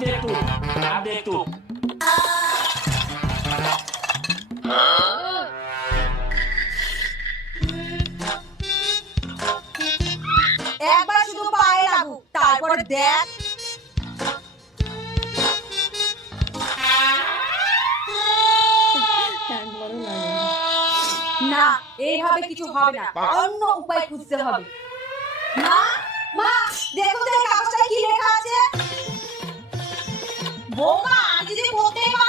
দে একটু, চাপ দে একটু। একবার শুধু পায়ে লাগুক, তারপরে দেখ। না, এইভাবে কিছু হবে না, অন্য উপায় খুঁজতে হবে। মা, মা, দেখো তো এই কাগজটায় কি লেখা আছে। বৌমা, আমি যদি প্রত্যেকবার